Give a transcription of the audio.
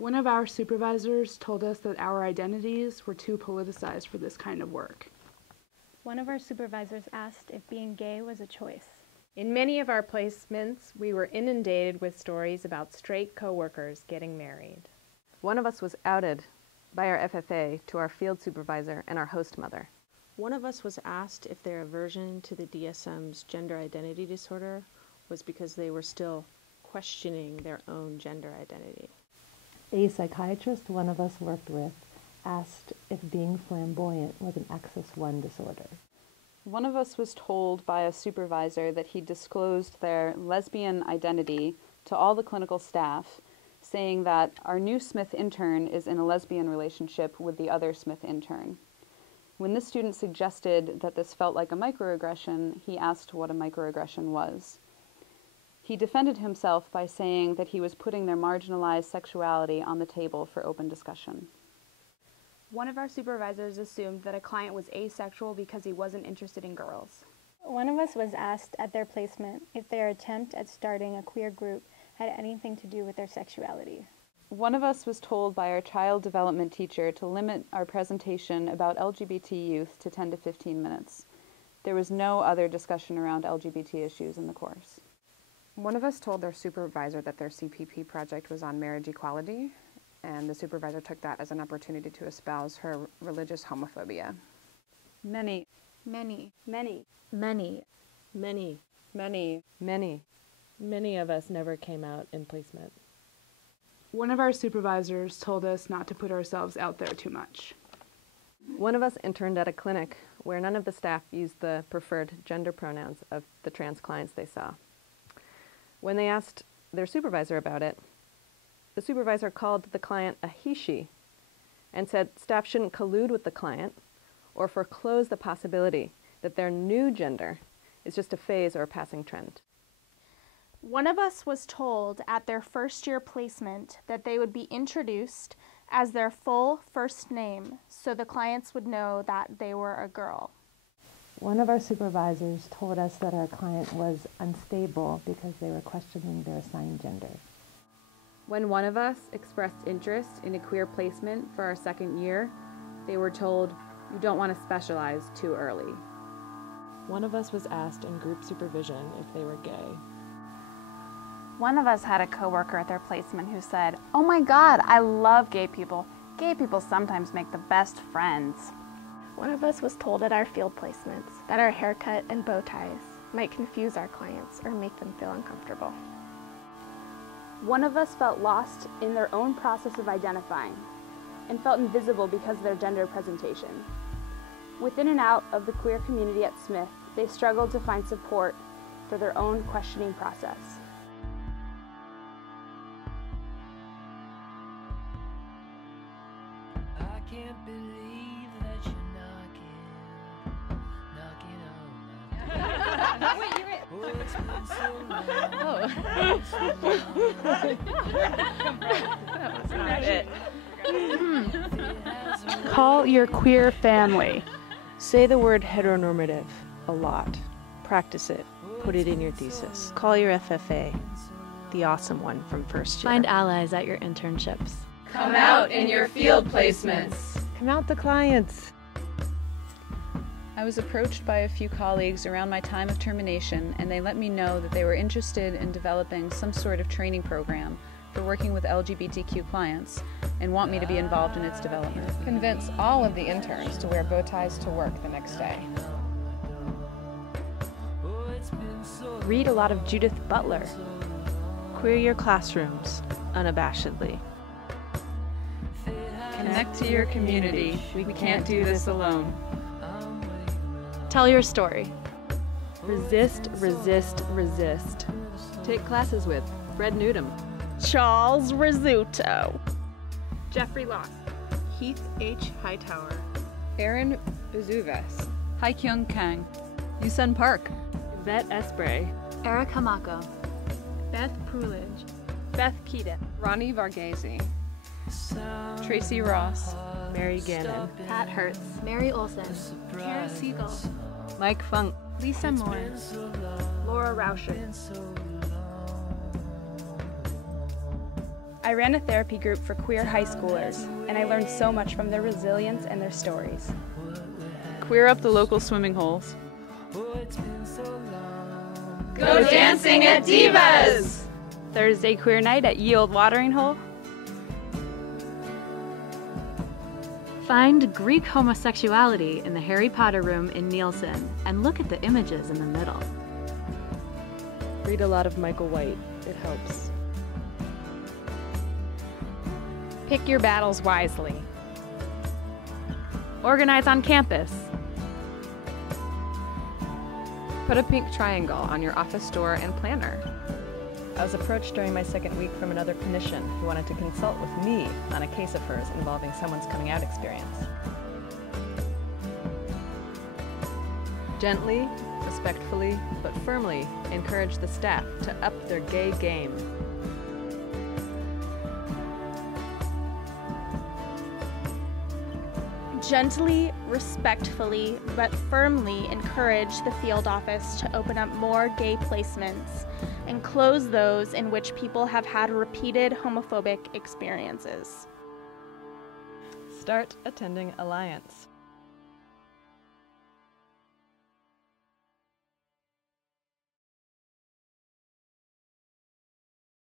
One of our supervisors told us that our identities were too politicized for this kind of work. One of our supervisors asked if being gay was a choice. In many of our placements, we were inundated with stories about straight coworkers getting married. One of us was outed by our FFA to our field supervisor and our host mother. One of us was asked if their aversion to the DSM's gender identity disorder was because they were still questioning their own gender identity. A psychiatrist one of us worked with asked if being flamboyant was an Axis 1 disorder. One of us was told by a supervisor that he disclosed their lesbian identity to all the clinical staff, saying that our new Smith intern is in a lesbian relationship with the other Smith intern. When this student suggested that this felt like a microaggression, he asked what a microaggression was. He defended himself by saying that he was putting their marginalized sexuality on the table for open discussion. One of our supervisors assumed that a client was asexual because he wasn't interested in girls. One of us was asked at their placement if their attempt at starting a queer group had anything to do with their sexuality. One of us was told by our child development teacher to limit our presentation about LGBT youth to 10 to 15 minutes. There was no other discussion around LGBT issues in the course. One of us told their supervisor that their CPP project was on marriage equality, and the supervisor took that as an opportunity to espouse her religious homophobia. Many of us never came out in placement. One of our supervisors told us not to put ourselves out there too much. One of us interned at a clinic where none of the staff used the preferred gender pronouns of the trans clients they saw. When they asked their supervisor about it, the supervisor called the client a he/she and said staff shouldn't collude with the client or foreclose the possibility that their new gender is just a phase or a passing trend. One of us was told at their first year placement that they would be introduced as their full first name so the clients would know that they were a girl. One of our supervisors told us that our client was unstable because they were questioning their assigned gender. When one of us expressed interest in a queer placement for our second year, they were told, "You don't want to specialize too early." One of us was asked in group supervision if they were gay. One of us had a coworker at their placement who said, "Oh my God, I love gay people. Gay people sometimes make the best friends." One of us was told at our field placements that our haircut and bow ties might confuse our clients or make them feel uncomfortable. One of us felt lost in their own process of identifying and felt invisible because of their gender presentation. Within and out of the queer community at Smith, they struggled to find support for their own questioning process. I can't believe that you're knocking on my Wait, you're it. Oh, it's been so long. Call your queer family. Say the word heteronormative a lot. Practice it. Put it in your thesis. Call your FFA, the awesome one from first year. Find allies at your internships. Come out in your field placements. Come out to clients. I was approached by a few colleagues around my time of termination, and they let me know that they were interested in developing some sort of training program for working with LGBTQ clients and want me to be involved in its development. Convince all of the interns to wear bow ties to work the next day. Read a lot of Judith Butler. Queer your classrooms, unabashedly. Connect to your community. We can't do this alone. Tell your story. Resist, resist, resist. Take classes with Fred Newton, Charles Rizzuto, Jeffrey Loss, Keith H. Hightower, Aaron Bezuves, Haikyung Kang, Yusun Park, Yvette Espray, Erica Mako, Beth Prulidge, Beth Keaton, Ronnie Varghese, Tracy Ross, Mary Gannon, Pat Hertz, Mary Olson, Kara Siegel, Mike Funk, Lisa Moore, Laura Rauscher. I ran a therapy group for queer high schoolers, and I learned so much from their resilience and their stories. Queer up the local swimming holes. Go dancing at Divas! Thursday queer night at Ye Old Watering Hole. Find Greek homosexuality in the Harry Potter room in Nielsen and look at the images in the middle. Read a lot of Michael White. It helps. Pick your battles wisely. Organize on campus. Put a pink triangle on your office door and planner. I was approached during my second week from another clinician who wanted to consult with me on a case of hers involving someone's coming out experience. Gently, respectfully, but firmly encourage the staff to up their gay game. Gently, respectfully, but firmly encourage the field office to open up more gay placements and close those in which people have had repeated homophobic experiences. Start attending Alliance.